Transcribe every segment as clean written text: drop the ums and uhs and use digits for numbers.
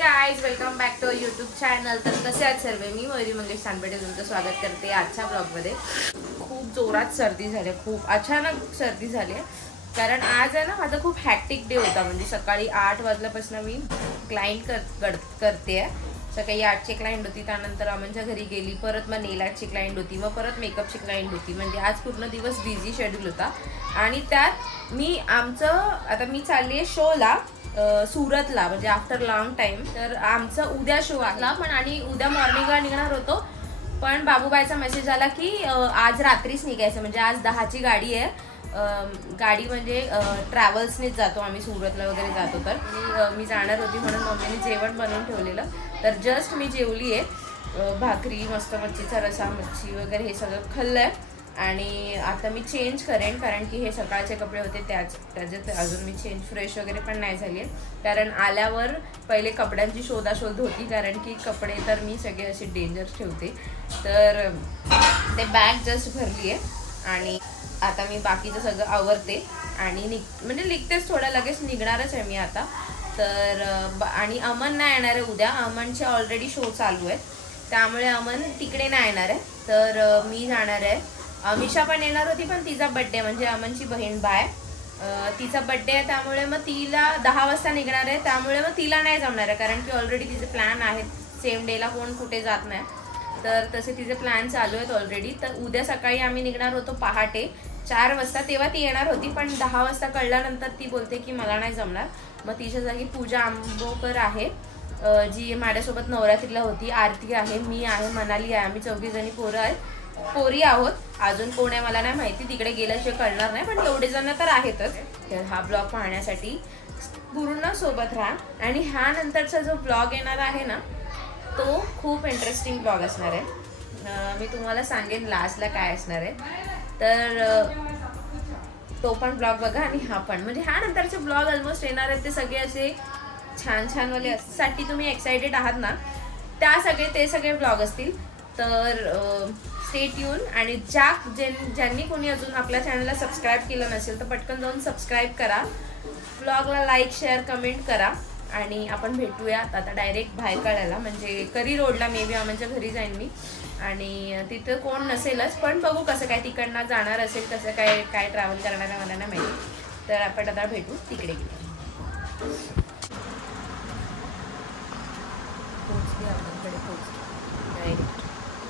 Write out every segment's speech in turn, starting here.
Guys, welcome back to YouTube channel. तर कसे आहात सर्व? मी मयुरी मंगेश तानपेटे तुमचं स्वागत करते आजच्या ब्लॉगमध्ये. खूप जोरात सर्दी झाली, खूप अचानक सर्दी झाली कारण आज आहे ना माझा खूप हॅक्टिक डे होता. म्हणजे सकाळी 8 वाजल्यापासून मी क्लायंट करते. सकाळी 8ची क्लायंट होती, त्यानंतर अमनच्या घरी गेली, परत मग नेल आर्टची क्लायंट होती, मग परत मेकअपची क्लायंट होती. म्हणजे आज पूर्ण दिवस बिझी शेड्यूल होता. आणि त्यात मी चालली आहे शोला सुरतला, म्हणजे आफ्टर लॉंग टाइम. तर आमचं उद्या शो आहे पण, आणि उद्या मॉर्निंगला निघणार होतो, पण बाबूबाईचा मेसेज आला की आज रात्रीच निघायचं. म्हणजे आज 10ची गाडी आहे. गाडी म्हणजे ट्रॅव्हल्सनेच जातो आम्ही, सुरतला वगैरे जातो. तर मी जाणार होती म्हणून मम्मीने जेवण बनवून ठेवलेलं. तर जस्ट मी जेवली आहे, भाकरी, मस्त मच्छीचा रसा, मच्छी वगैरे हे सगळं खाल्लंय. आणि आता मी चेंज करेन कारण की हे सकाळचे कपडे होते त्याच्यात अजून मी फ्रेश वगैरे पण नाही झाली आहे. कारण आल्यावर पहिले कपड्यांची शोधाशोध होती, कारण की कपडे तर मी सगळे असे डेंजर ठेवते. तर ते बॅग जस्ट भरली आहे आणि आता मी बाकीचं सगळं आवरते आणि म्हणजे निघतेच, थोडं लगेच निघणारच आहे मी आता. तर आणि अमन नाही येणार आहे उद्या. अमनचे ऑलरेडी शो चालू आहेत, त्यामुळे अमन तिकडे नाही येणार आहे. तर मी जाणार आहे. अमिषा पण येणार होती, पण तिचा बड्डे, म्हणजे अमनची बहीण बाय, तिचा बड्डे आहे, त्यामुळे मग तिला 10 वाजता निघणार आहे. त्यामुळे मग तिला नाही जमणार आहे, कारण की ऑलरेडी तिचे प्लॅन आहेत. सेम डेला कोण कुठे जात नाही, तर तसे तिचे प्लॅन चालू आहेत ऑलरेडी. तर उद्या सकाळी आम्ही निघणार होतो पहाटे 4 वाजता, तेव्हा ती येणार होती, पण 10 वाजता कळल्यानंतर ती बोलते की मला नाही जमणार. मग तिच्या जागी पूजा आंबोकर आहे, जी माझ्यासोबत नवरात्रीला होती. आरती आहे, मी आहे, मनाली आहे. आम्ही 4 जणी पोरी आहोत. अजून कोण आहे मला नाही माहिती, तिकडे गेल्याशिवाय कळणार नाही, पण एवढे जण तर आहेतच. तर हा ब्लॉग पाहण्यासाठी पूर्ण सोबत राहा. आणि ह्या नंतरचा जो ब्लॉग येणार आहे ना, तो खूप इंटरेस्टिंग ब्लॉग असणार आहे. मी तुम्हाला सांगेन लास्टला काय असणार आहे. तर तो पण ब्लॉग बघा आणि हा पण. म्हणजे ह्या नंतरचे ब्लॉग ऑलमोस्ट येणार आहेत ते सगळे असे छान वाले साठी तुम्ही एक्साइटेड आहात ना, ते सगळे ब्लॉग असतील. तर स्टे ट्यून. आणि ज्यांनी कोणी अजून आपल्या चॅनलला सबस्क्राईब केलं नसेल तर पटकन जाऊन सबस्क्राईब करा, ब्लॉगला लाईक, शेअर, कमेंट करा. आणि आपण भेटूयात आता डायरेक्ट बाहेर काढायला, म्हणजे करी रोडला. मे बी आमच्या घरी जाईन मी, आणि तिथं कोण नसेलच, पण बघू कसं काय तिकडनं जाणार असेल, कसं काय ट्रॅव्हल करणार आहे मला नाही माहिती. तर आपण आता भेटू तिकडे पोचली डायरेक्ट.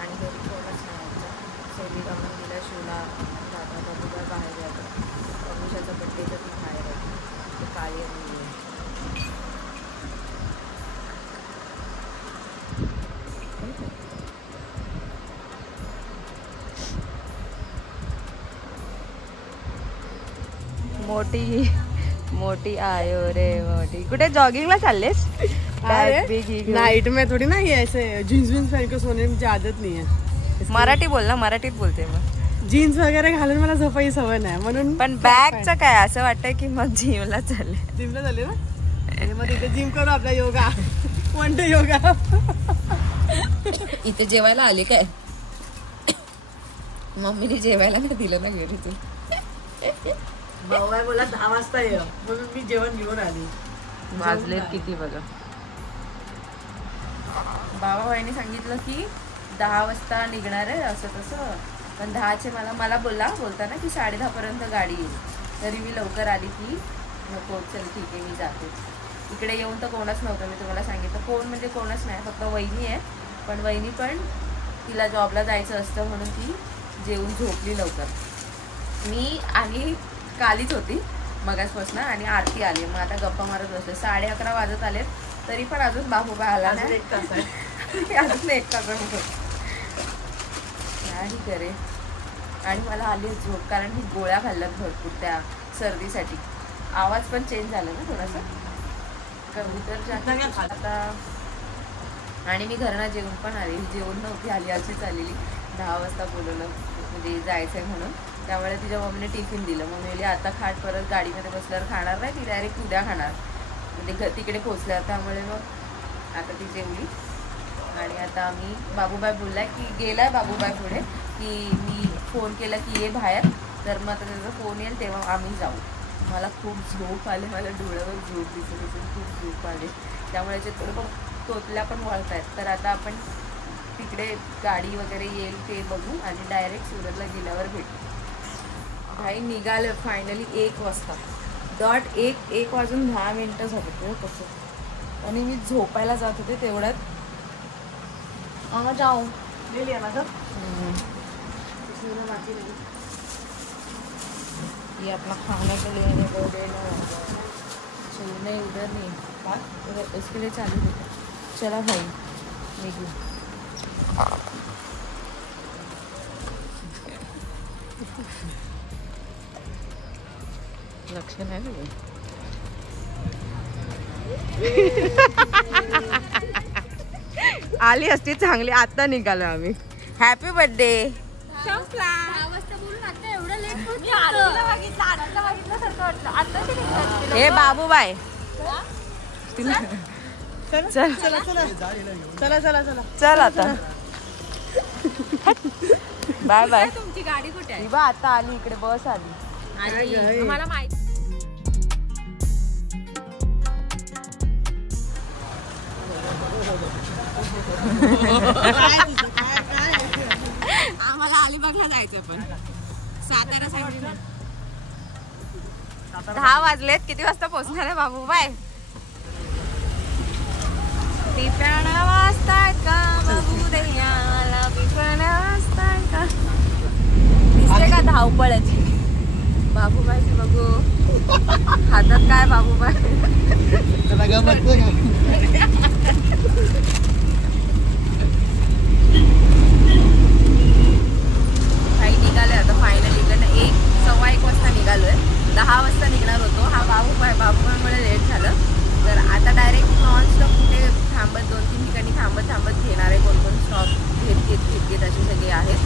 आणि घरी कोणच नाही आमचं. सैली गमन गेला शिवला जाता बघूया बाहेर जातं. अमिषाचा बड्डे तर ती बाहेर आहे, ते काळी आहे. मोठी आयो रे मोठी. कुठे जॉगिंगला चाललेस? नाइट में थोड़ी ना ये ऐसे जीन्स पहन के सोने की आदत नाही आहे. मराठी बोल ना, मराठीत बोलते मग. जीन्स वगैरे घालून मला झोपाई सवय नाही म्हणून. पण बॅगचं काय असं वाटतंय की मग जिमला चालले ना, मग तिथे जिम करू आपला योगा, वन डे योगा. इथे जेवायला आले काय? मम्मीने जेवायला नाही दिलं ना घरी तू. भाऊ बोला 10 वाजता ये, म्हणून मी जेवण घेऊन आली. वाजलेत किती बघा. बाबाबाईने सांगितलं की 10 वाजता निघणार आहे असं तसं, पण 10चे मला बोलताना की 10:30 पर्यंत गाडी येईल. तरी मी लवकर आली की नको चल ठीक आहे मी जाते. इकडे येऊन तर कोणच नव्हतं, मी तुम्हाला सांगितलं. कोण म्हणजे कोणच नाही, फक्त वहिनी आहे. पण वहिनी पण तिला जॉबला जायचं असतं म्हणून ती जेवून झोपली लवकर. मी आली कालीच होती मगासपासून, आणि आरती आली. मग आता गप्पा मारत बसले. 11:30 वाजत आले तरी पण अजून बाबूबा आला नाही. 1 तास आहे अजून 1 तास नाही करे. आणि मला आली झोप, कारण मी गोळ्या खाल्ल्यात भरपूर त्या सर्दीसाठी. आवाज पण चेंज झाला ना थोडासा, कबूतर आता. आणि मी घरनं जेवून पण आली, जेवून नव्हती आली, अशीच आलेली. 10 वाजता बोलवलं म्हणजे जायचं आहे म्हणून. त्यामुळे तिच्या मम्मीने टिफिन दिलं. मग मी आता खाट, परत गाडीमध्ये बसल्यावर खाणार नाही ती, डायरेक्ट उद्या खाणार म्हणजे तिकडे पोचल्यावर. त्यामुळे मग आता ती जेवली. आणि आता मी बाबूबाई बोलला की गेलाय बाबूबाई पुढे की मी फोन केला की ये बाहेर, तर मग आता त्याचा फोन येईल तेव्हा आम्ही जाऊ. मला खूप झोप आले, मला डोळ्यावर झोप दिसून खूप झोप आले, त्यामुळे जे थोडं तोतल्या पण वळत आहेत. तर आता आपण तिकडे गाडी वगैरे येईल ते बघू आणि डायरेक्ट सुरतला गेल्यावर भेटू. भाई निघालं फायनली 1 वाजता डॉट. 1 वाजून 10 मिनटं झाले कसं, आणि मी झोपायला जात होते तेवढ्यात जाऊ ले लिया ना सर. ये अपना खाने के लिए नहीं बोल रहे नहीं, उधर नहीं, उधर उसके लिए चालू होता. चला भाई निघू. लक्ष नाही ना आली असती चांगली. आता निघालो आम्ही. Happy birthday. हे बाबूबाई चल चल चला चला चला चला चला चल आता बाय बाय. तुमची गाडी कुठे आहे? बा आता आली इकडे, बस आली. मला माहिती आम्हाला अलिबागला जायचं पण सातारा साईड. 10 वाजलेत. किती वाजता पोहोचणार आहे बाबूबाई? पिपण वाजताय का बाबू दैयाला, पिपण वाजताय का. दिसते का धावपळाची बाबूबाईची? बघू हातात काय बाबूबाई. काही निघालोय आता फायनली. इकडनं 1:15 वाजता निघालोय. 10 वाजता निघणार होतो. हा बाबूबाईमुळे लेट झालं. तर आता डायरेक्ट नॉनस्टॉप कुठे थांबत 2-3 ठिकाणी थांबत घेणार आहे. कोण स्टॉप घेत असे सगळे आहेत.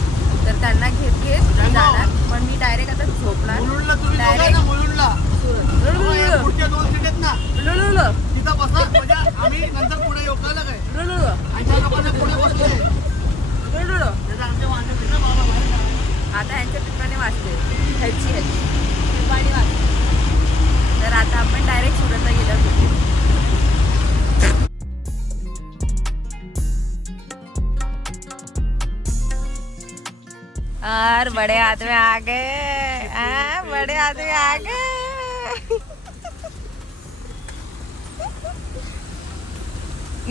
तर त्यांना घेत जाणार. पण मी डायरेक्ट आता झोपणार. डायरेक्ट आता ह्यांच्या पिपाने वाजते, ह्याची पिपाणी वाजते. तर आता आपण डायरेक्ट सुरतला गेल्यावर भेटू. यार बड़े आदमी आ गए, बड़े आदमी आ गए.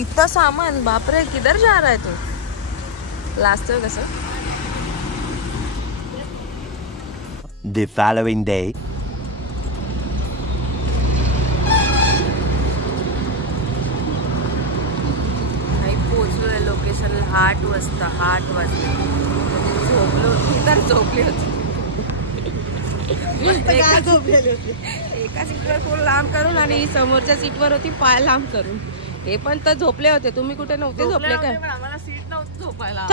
इतना सामान, बापरे. किधर जा रहा है तू? लास्ट कसं. The following day. पोहोचलोय लोकेशनला 8 वाजता. 8 वाजले. झोपलो मी तर झोपली होती. एका सीटवर कोण लांब करून आणि समोरच्या सीटवर होती पाय लांब करून. हे पण तर झोपले होते. तुम्ही कुठे नव्हते झोपले काय? आम्हाला सीट नव्हती झोपायला.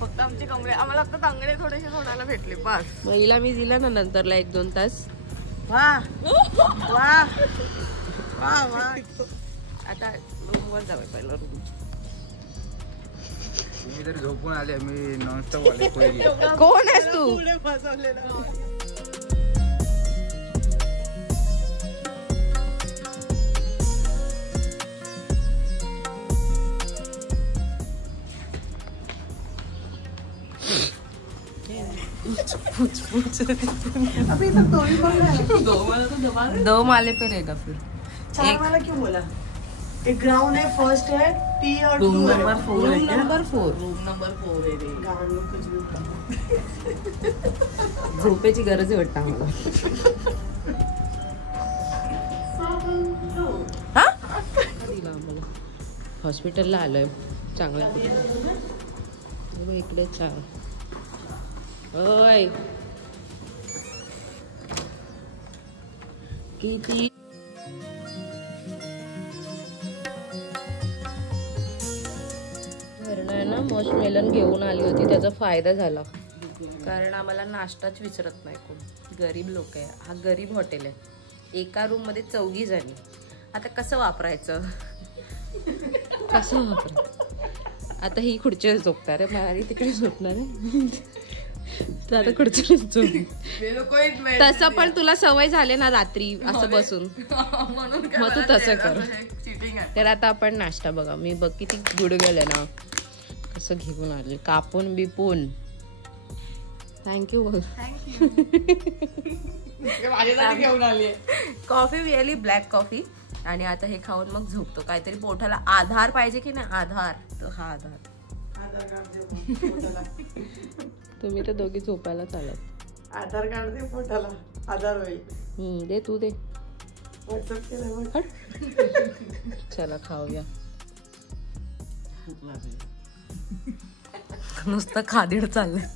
फक्त आमचे कमरे, आम्हाला फक्त टांगडे थोडेसे सोडायला भेटले बस. महिला मी दिला ना नंतरला 1-2 तास. वा वा वा वा. आता रूमवर जाऊया पहिला. रूम मी तरी झोपून आले. मी नॉनस्टॉप आले. कोण आहेस तू? अभी तक 2 ही बोला है. 2 वाला तो दबा दे. 2 माले पे रहेगा फिर. 4 वाला क्यों बोला? एक ग्राउंड है, फर्स्ट है, T और 2 है. नंबर 4 है. Room number 4. रूम नंबर 4 है रे. गांड में कुछ भी. झोपेची गरज आहे वाटतं आम्हाला. हा? दिला आम्हाला. हॉस्पिटलला आलोय चांगल्या कुठे. इकडे 4. ओय किती ना मॉशमेलन घेऊन आली होती. त्याचा फायदा झाला. कारण आम्हाला नाश्ताच विचारत नाही कोण. गरीब लोक आहे. हा गरीब हॉटेल आहे. एका रूम मध्ये 4 जणी. आता कसं वापरायचं? कसं वापरायचं? आता ही खुर्चीवर झोपणार आहे, मला तिकडे झोपणार आहे. तर आता खुर्चीवर झोप. तसं पण तुला सवय झाली ना रात्री असं बसून, मग तू तसं कर. तर आता आपण नाश्ता बघा, मी बघ किती गुड गेले ना, कसं घेऊन आले कापून बिपून. थँक्यू बोल. घेऊन आली कॉफी पिली, ब्लॅक कॉफी. आणि आता हे खाऊन मग झोपतो. काहीतरी पोटाला आधार पाहिजे की नाही, आधार. तो हा आधार. तुम्ही तर दोघी झोपायला चालत. आधार कार्ड दे पोटाला, आधार होईल. दे तू दे. व्हॉट्सअप केलं. चला खाऊया. नुसतं खादीड चाललंय,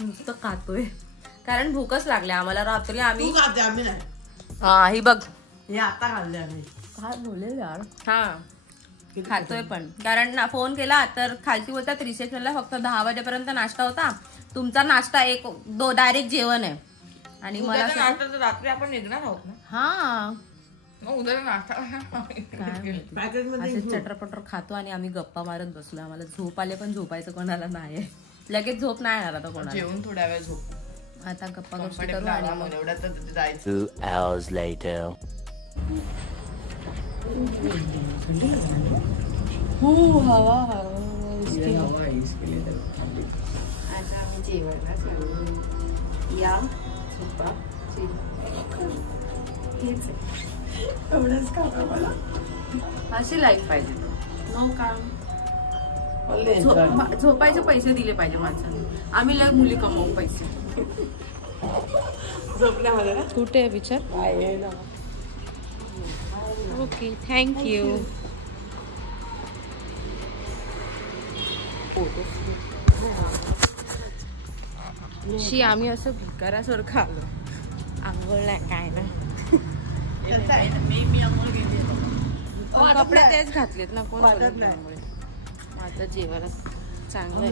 नुसतं खातोय कारण भूकच लागली आम्हाला. रात्री आम्ही नाही. हा ही बघ, हे आता खाल्ले आम्ही. काय बोलले यार. हा खातोय पण, कारण ना फोन केला तर खालती बोलतात रिसेप्शनला फक्त 10 वाजेपर्यंत नाश्ता होता. तुमचा नाश्ता 1-2 डायरेक्ट जेवण आहे. आणि मला रात्री आपण निघणार आहोत ना. हा उद्या नाश्ता असे चटरपटर खातो आणि आम्ही गप्पा मारत बसलो. आम्हाला झोप आले पण झोपायचं कोणाला नाही, लगेच झोप नाही येणार आता कोणाला. जेवून थोड्या वेळ झोप. आता गप्पा गोष्टी करू आणि मग एवढ्यात जायचं. 2 hours later. हवा आता आम्ही जेवायला चाललो. या झोपा. एवढंच का मला अशी लाईफ पाहिजे. नो काम. झोपायचे पैसे दिले पाहिजे माणसाने. आम्ही लय मुली कमवू पैसे. झोपण्यामध्ये ना कुठे विचार. आहे ना. Okay thank you. शी आम्ही असं भिकाऱ्यासारखं आलो. आंघोळ नाही काय ना. मी अंघोळ केली. कपडे तेच घातलेत ना, कोण वाटत बोलत नाही. त्यामुळे. आता जेवायला चांगलं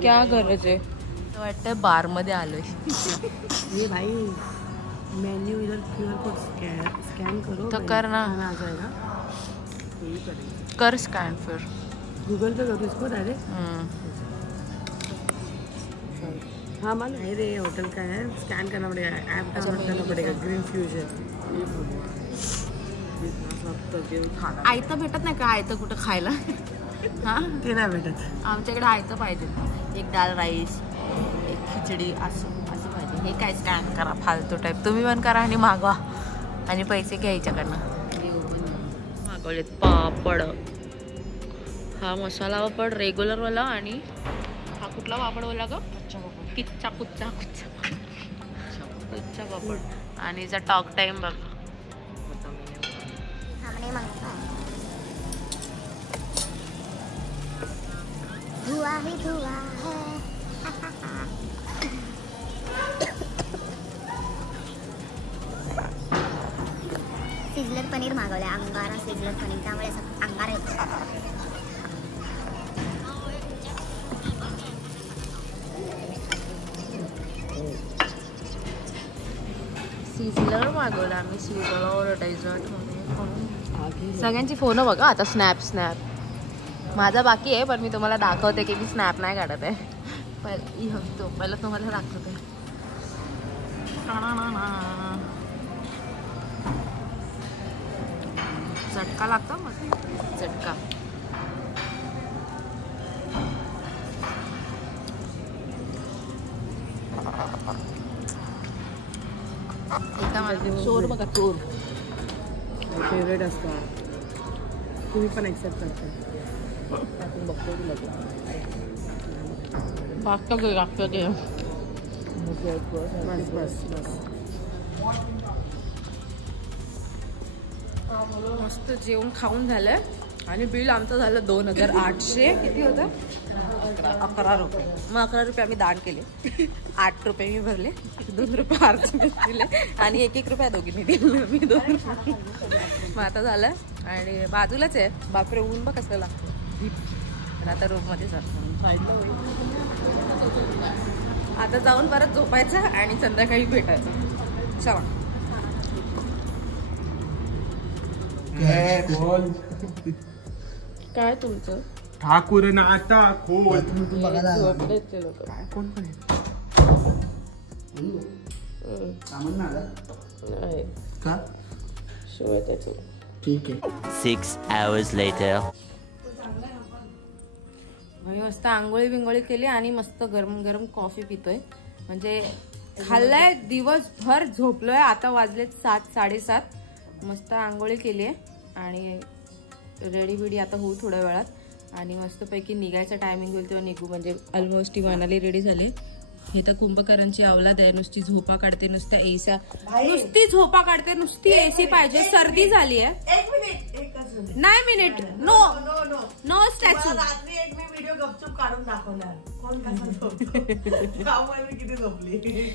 क्या गरज आहे. वाटतं बार मध्ये आलोय. ये भाई मेन्यू इधर QR कोड स्कैन करो तो कर ना. खाना आ जाएगा. कर स्कैन फिर. गूगल पे करो इसको डायरेक्ट. हाँ मालूम है, ये होटल का है. स्कैन करना पड़ेगा, ऐप डाउनलोड करना पड़ेगा. Green fusion. आयतं भेटत नाही का, आयतं कुठं खायला. हा ते नाही भेटत आमच्याकडे आयतं पाहिजे. एक दाल राईस, एक खिचडी असं पाहिजे. हे काय स्कॅन करा फालतू टाईप. तुम्ही पण करा आणि मागवा आणि पैसे घ्या याच्याकडनं. मागवलेत पापड. हा मसाला पापड रेग्युलरवाला आणि हा कुठला पापड बोला ग. किच्चा कुच्चा कुच्चा कुच्चा पापड. आणि याचा टॉक टाइम बघ. धुआ ही धुआ है. सिझलर पनीर मागवलं. अंगारा सिझलर पनीर, त्यामुळे असं अंगारा येतो. सिझलर मागवलं आम्ही. सिझलर डेझर्ट म्हणून. सगळ्यांची फोन बघा आता. स्नॅप माझा बाकी आहे, पण मी तुम्हाला दाखवते की मी स्नॅप नाही काढत आहे. पहिलं तुम्हाला दाखवते. झटका लागतो मग. झटका. चोर बघा, चोर फेवरेट असतात. तुम्ही पण एक्सेप्ट करता. लागतं ते. बस बस बस. मस्त जेवण खाऊन झालंय आणि बिल आमचं झालं 2800. किती होतं. 11 रुपये. मग 11 रुपये आम्ही दान केले. 8 रुपये मी भरले, 2 रुपये आरतीने दिले आणि 1-1 रुपया दोघींनी दिले. मी 2 रुपये. मग आता झालं आणि बाजूलाच आहे. बापरे ऊन बघ कसं लागतं. तर आता रूममध्ये जातो. आता जाऊन परत झोपायचं आणि संध्याकाळी भेटायचं. चला. काय तुमचं ठाकूर नाता खोल तू बघायला आला. झोपलेत ते लोक. कोण पण सामान आला नाही का? शो आहे त्याचं. ठीक आहे. 6 hours later. भाई मस्त आंघोळी बिंगोळी केली आणि मस्त गरम गरम कॉफी पितोय. म्हणजे खाल्लाय, दिवसभर झोपलोय. आता वाजलेत 7 साडेसात. मस्त आंघोळी केली आहे आणि रेडी बिडी आता होऊ थोड्या वेळात आणि मस्तपैकी निघायचा टायमिंग होईल तेव्हा निघू. म्हणजे ऑलमोस्ट ती मनाली रेडी झाली. हे तर कुंभकरांची अवलाद आहे. नुसती झोपा काढते, नुसत्या एसा, नुसती झोपा काढते, नुसती एसी पाहिजे. सर्दी झाली आहे. एक मिनिट. नाही मिनिट. No no statue. रात्री एक मी व्हिडिओ गपचूप काढून दाखवणार. कोण कसं झोपतो त्यामुळे मी किती झोपली.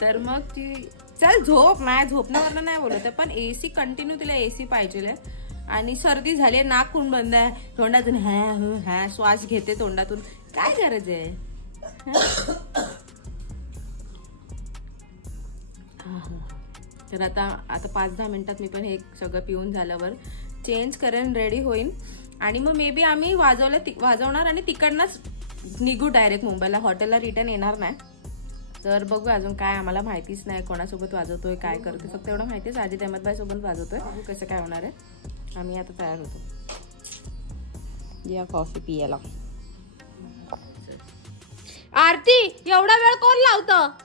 तर मग ती चल झोप. नाही झोपण्यावरनं नाही बोलत आहे, पण एसी कंटिन्यू तिला एसी पाहिजे. आणि सर्दी झाली, नाक कुण बंद आहे, तोंडातून हॅ श्वास घेते तोंडातून. काय गरज आहे? तर आता 5-10 मिनिटात मी पण हे सगळं पिऊन झाल्यावर चेंज करेन, रेडी होईन आणि मग मे बी आम्ही वाजवणार आणि तिकडनंच निघू डायरेक्ट मुंबईला. हॉटेलला रिटर्न येणार नाही. तर बघू, अजून काय आम्हाला माहितीच नाही कोणासोबत वाजवतोय, काय करतोय. फक्त एवढं माहिती आहे साजिद अहमदभाई सोबत वाजवतोय. कसं काय होणार आहे. आम्ही आता तयार होतो. या कॉफी पियाला. आरती एवढा वेळ कोण लावतं?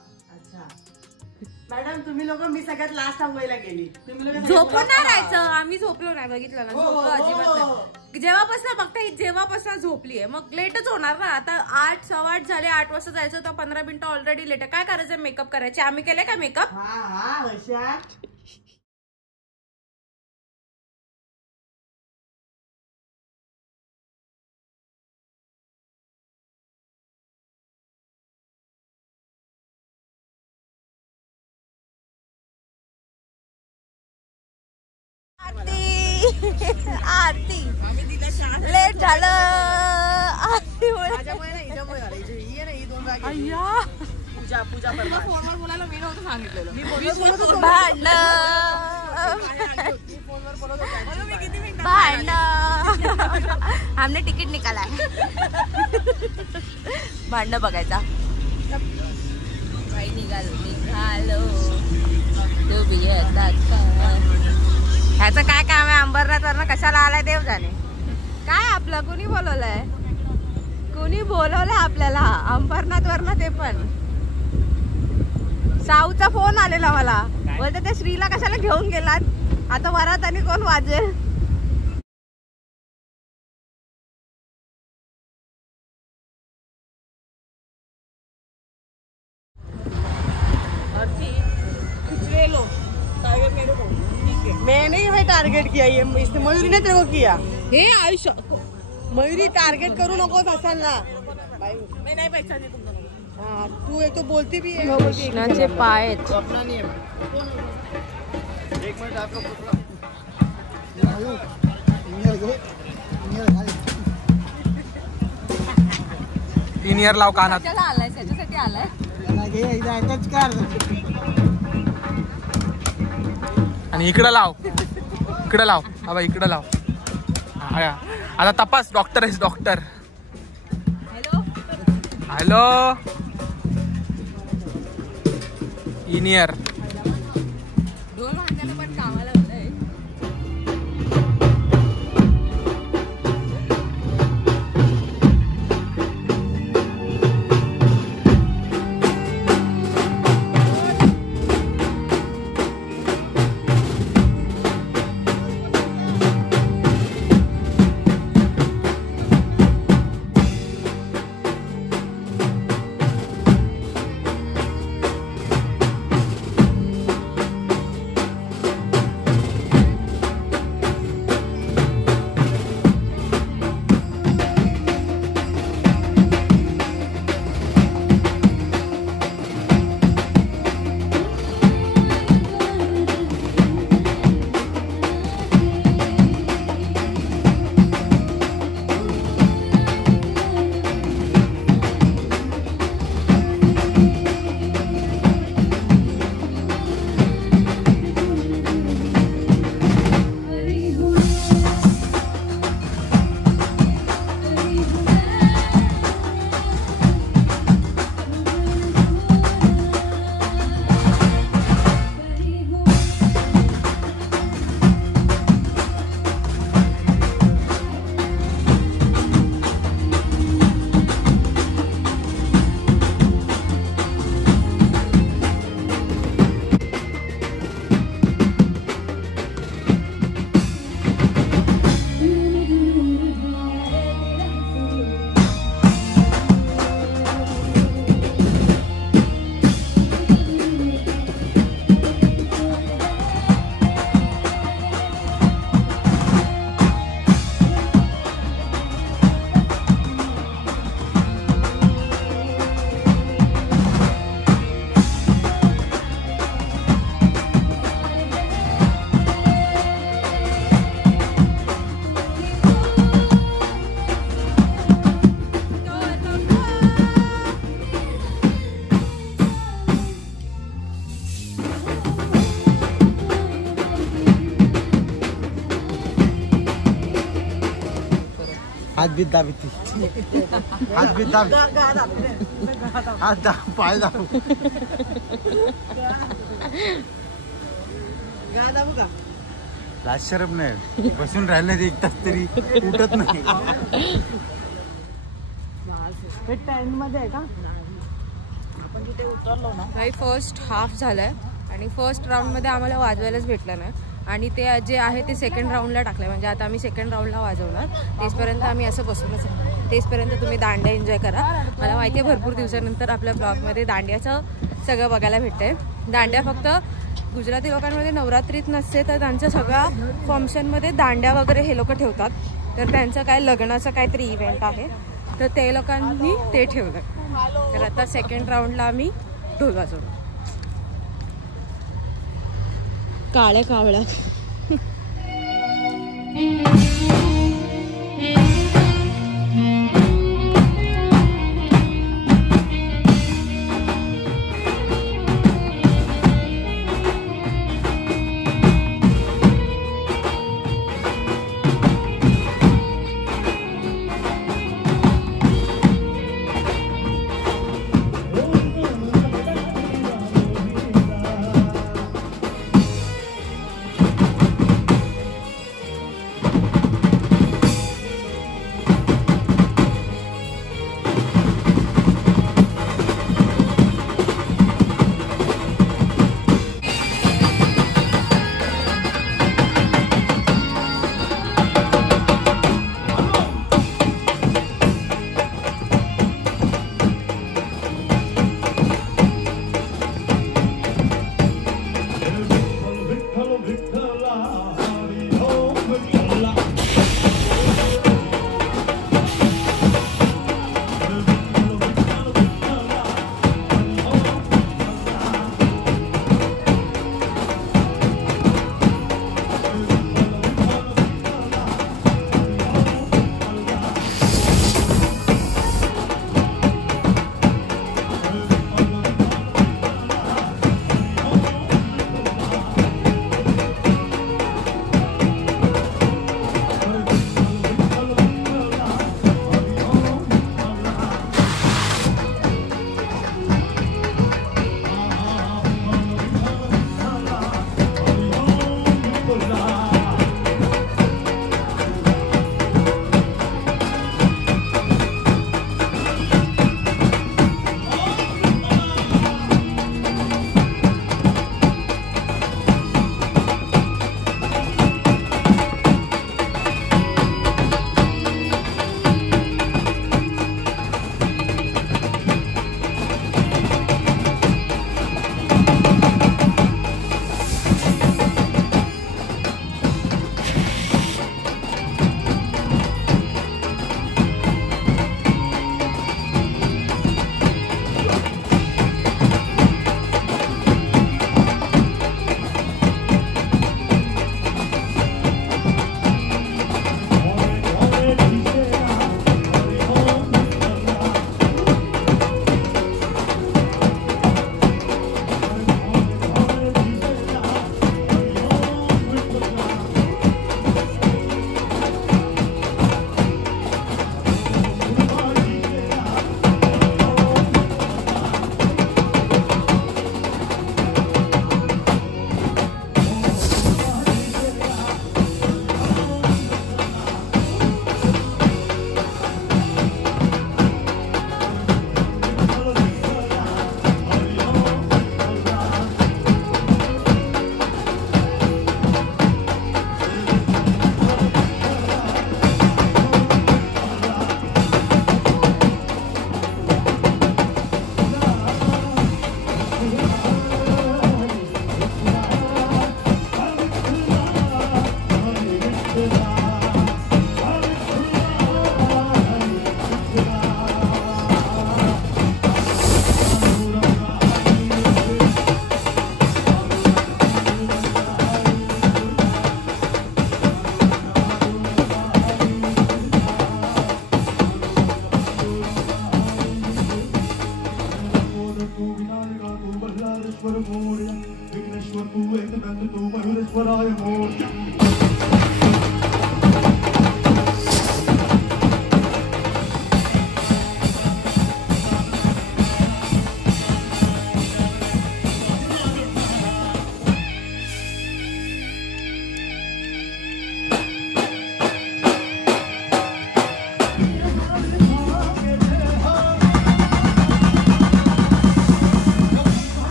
मॅडम तुम्ही लोक, मी सगळ्यात लास्ट आंघोळीला गेली. तुम्ही लोक झोपून नाही राहायचं. आम्ही झोपलो नाही, बघितलं ना, झोपलो अजिबात नाही. जेव्हापासून बघता जेव्हापासून झोपलीये मग लेटच होणार ना. आता 8 सव्वा 8 झाले. 8 वाजता जायचं तर 15 मिनिटं ऑलरेडी लेट आहे. काय करायचं? मेकअप करायचे. आम्ही केले का मेकअप? हा वर्षा. आरती लेट झालं. आरती फोनवर बोलायला मी नव्हतं सांगितलेलं. आमने तिकीट निकाला है. भांडणं बघायचा. निघालो तुम्ही ह्याचं काय काम आहे? अंबरनाथ वरनं कशाला आलाय देव जाणे. काय आपलं कुणी बोलवलंय? कुणी बोलवलंय आपल्याला अंबरनाथ वरनं? ते पण साऊचा फोन आलेला मला. बोलते त्या श्रीला कशाला घेऊन गेलात? आता वरात आणि कोण वाजेल? मैंने ही टार्गेट किया. ये इसने मयूरी ने तेरे को किया. हे आयुष्य मयूरी टार्गेट करू नको असाल ना. मैं नहीं पैसा दे तुमको. हाँ तू एक तो बोलती भी है. कृष्णाचे पाय आहेत. अपना नहीं है. एक मिनट आपका पुतला. इनियर लाव कानात. त्याला आलाय, त्याच्यासाठी आलाय. आणि इकडं लाव, इकडं लाव. बाबा इकडं लाव. आता तपास. डॉक्टर आहेस डॉक्टर. हॅलो इनियर. दोन माणसाला पण कामाला होतंय. हात बीत दाबी हात बीत दाब हात दाब पाय दाब लाज शरम नाही बसून राहिले ते 1 तास तरी उठत नाही टाइम मध्ये आहे का आपण तिथे उतरलो ना काही फर्स्ट हाफ झालाय आणि फर्स्ट राऊंड मध्ये आम्हाला वाजवायलाच भेटलं नाही आणि ते जे आहे ते सेकंड राऊंडला टाकले म्हणजे आता आम्ही सेकंड राऊंडला वाजवणार तेचपर्यंत आम्ही असं बसूनच राहणार तेचपर्यंत तुम्ही दांड्या एन्जॉय करा मला माहिती आहे भरपूर दिवसानंतर आपल्या ब्लॉगमध्ये दांड्याचं सगळं बघायला भेटतंय दांड्या फक्त गुजराती लोकांमध्ये नवरात्रीत नसते तर त्यांच्या सगळ्या फंक्शनमध्ये दांड्या वगैरे हे लोक ठेवतात तर त्यांचं काय लग्नाचं काहीतरी इव्हेंट आहे तर ते लोकांनी ते ठेवलं तर आता सेकंड राऊंडला आम्ही ढोल वाजवणार काळ्या कावळ्या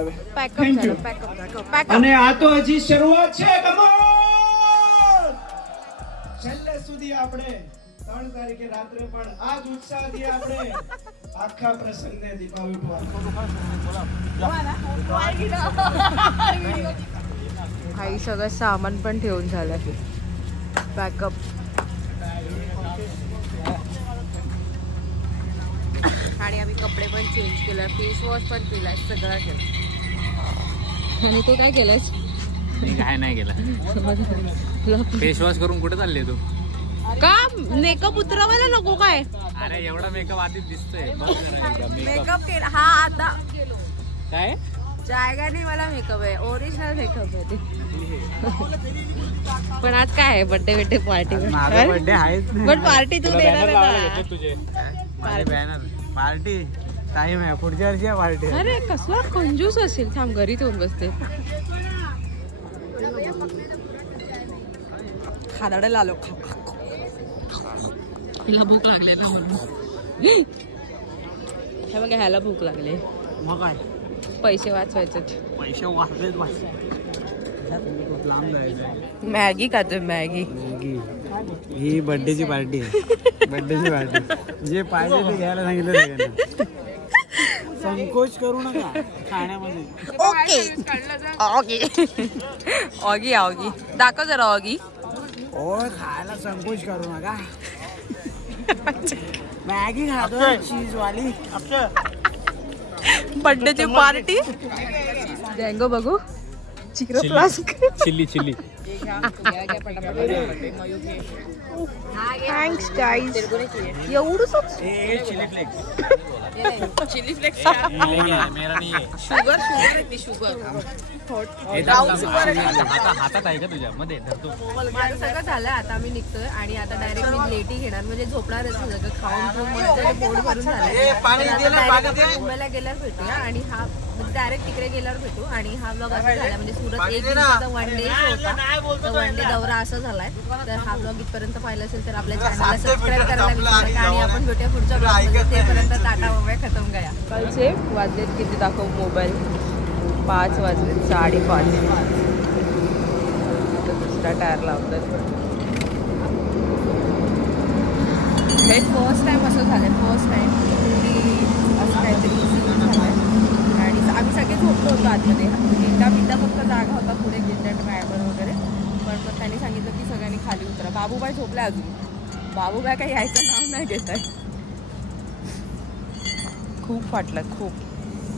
આવે. પેકઅપ ચાલો પેકઅપ અને આ તો હજી શરૂઆત છે. છેલ્લે સુધી આપણે 3 તારીખે રાત્રે પણ આ જ ઉત્સાહથી આપણે આખા પ્રસંગને દીપાવલી काही सगळं सामान पण ठेवून झालंय पॅकअप. आणि आम्ही कपडे पण चेंज केलं, फेस वॉश पण केलाय, सगळं केलं. आणि तू काय केलंयस? मी काय नाही केलं. फेस वॉश करून कुठे चालले तू? का मेकअप उतरवायला नको काय? अरे एवढा मेकअप आधीच दिसतोय. मेकअप केला हा आता काय जायगा नाही मला मेकअप आहे, ओरिजिनल मेकअप आहे ते. पण आज काय आहे बर्थडे बिड्डे पार्टी? माझा बर्थडे आहेच नाही. पण पार्टी तू देणार आहे ना? तुझे बॅनर पार्टी टाइम आहे, पुढच्या वर्षी पार्टी. अरे कसला कंजूस असेल. थांब घरी येऊन बसते. खादाडे आलो. तिला भूक लागली ना म्हणून. हे बघा ह्याला भूक लागली. मग काय पैसे वाचवायचे. पैसे वाचलेच वाचले. लांब जायचं. मॅगी खातोय मॅगी. ही बर्थडेची पार्टी आहे. बर्थडेची पार्टी जे पाहिजे ते घ्यायला सांगितलं सगळ्यांना. संकोच करू नका खाण्यामध्ये. ऑगी ऑगी दाखव जरा ऑगी. ओ खायला संकोच करू नका. मॅगी खातो चीज वाली. बर्थडेची पार्टी. जँगो बघू. चिकरा flask. Chilli chilli. Thanks guys. एवढंच चिली फ्लेक्स. Chilli flakes. मेरा नाही आहे. शुगर शुगर हातात आहे का तुझ्या मध्ये धरतो? माझं सगळं झालं. आता आम्ही निघतोय आणि आता डायरेक्ट मी लेटी घेणार, म्हणजे झोपणारच सगळं खाऊन पोट भरून झालं. मुंबईला गेल्यावर भेटूया आणि हा डायरेक्ट तिकडे गेल्यावर भेटू. आणि हा ब्लॉग असा झाला म्हणजे सुरत 1 दिवसाचा 1 डे होता, तर 1 डे दौरा असा झालाय. तर हा ब्लॉग इथपर्यंत पाहिला असेल तर आपल्या चॅनलला सबस्क्राईब करायला विसरू नका. आणि आपण भेटूया पुढच्या ब्लॉगमध्ये. तेपर्यंत टाटा बाय खतम गया. कालचे वाजलेत किती दाखव मोबाईल. 5 वाजले 5:30. दुसरा टायर लावतात. हे फर्स्ट टाइम असं झालं. फर्स्ट टाइम की असं काहीतरी सीन झालंय. आणि आम्ही सगळे झोपलो होतो आतमध्ये. एकदा फक्त जागा होता पुढे गिल्डर ड्रायव्हर वगैरे. पण मग त्यांनी सांगितलं की सगळ्यांनी खाली उतरा. बाबूबाई झोपला अजून. बाबूबाई काही यायचं नाव नाही घेत आहे. खूप फाटलं खूप.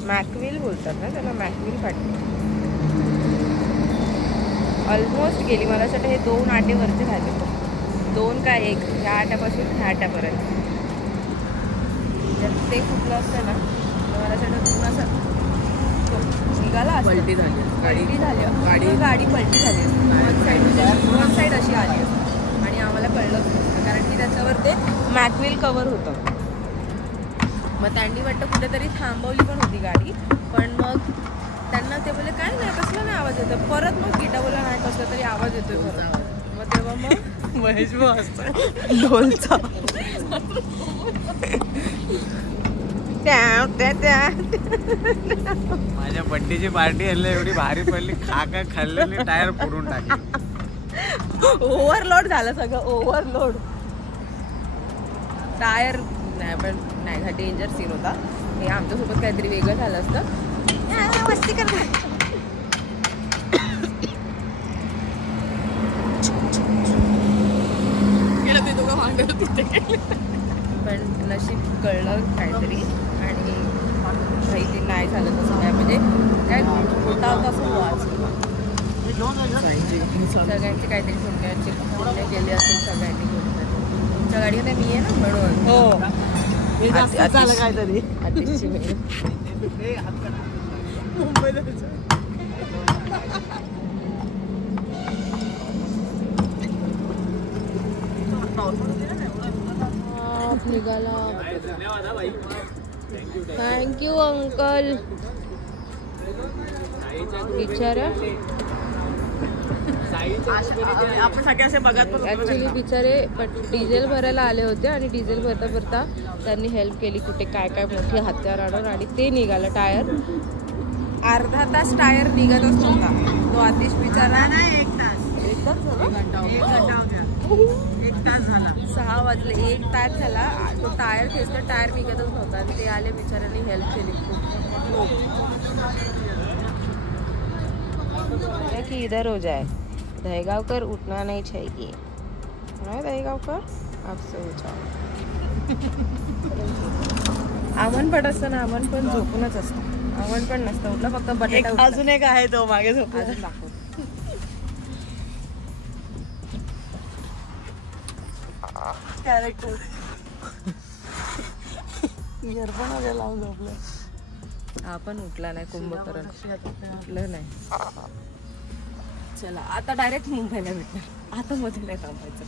मॅकविल बोलतात ना त्याला. मॅकविल फाटलं. ऑलमोस्ट गेली. मला असं वाटतं हे 2 आटेवरती राहिले. 2 का 1 ह्या आट्यापासून ह्या आट्यापर्यंत. जर ते फुटलं असतं ना तर मला असं वाटतं पूर्ण असं निघाला. पलटी झाली. पलटी झाली. गाडी पलटी झाली. वन साईड अशी आली असते आणि आम्हाला कळलंच नसतं कारण की त्याच्यावर ते मॅकविल कवर होतं. मग त्यांनी वाटतं कुठेतरी थांबवली पण होती गाडी. पण मग त्यांना ते बोलले काय नाही कसला नाही आवाज येतो. परत मग गीता बोलला नाही कसला तरी आवाज येतोय परत. मग तेव्हा मग महेश भाऊ असतो ढोलचा. माझ्या बर्थडेची पार्टी एवढी भारी पडली. खा खाल्लेली टायर फोडून टाकली. ओव्हरलोड झालं सगळं. ओव्हरलोड. टायर नाही पण नाही. हा डेंजर सीन होता. हे आमच्यासोबत काहीतरी वेगळं झालं असतं. मस्ती करणार. पण नशीब कळलं काहीतरी आणि काही नाही झालं तसं काय. म्हणजे काय होता असं वाचलं. सगळ्यांची काहीतरी पुण्य केली असेल सगळ्यांनी. तुमच्या गाडीमध्ये मी आहे ना म्हणून. हो काहीतरी आतिशची मुंबईला निघाला. Thank you uncle. बिचारा आपण सगळे असे बघत ऍक्च्युली बिचारे डिझेल भरायला आले होते आणि डिझेल भरता भरता त्यांनी हेल्प केली. कुठे काय काय मोठी हत्यार आणून आणि ते निघालं टायर. अर्धा तास टायर निघतच नव्हता. तो आतिश बिचारा 6 वाजले, 1 तास झाला. तो टायर खेचला, टायर निघतच नव्हता आणि ते आले बिचारांनी हेल्प केली खूप. कि इधर हो जाए, दहेगावकर उठना नहीं चाहिए. नाही दहेगावकर आपसे हो जाओ. आमन पण असतं ना, आमन पण झोपूनच असतं. आमन पण नसतं उठलं, फक्त बटाटा उठला. अजून एक आहे तो मागे झोप. अजून दाखव. कॅरेक्टर इयरफोन वगैरे लावून झोपलं. हा पण उठला नाही, कुंभकर्ण उठलं नाही. चला आता डायरेक्ट मुंबईला भेटणार. आता मध्ये नाही थांबायचं.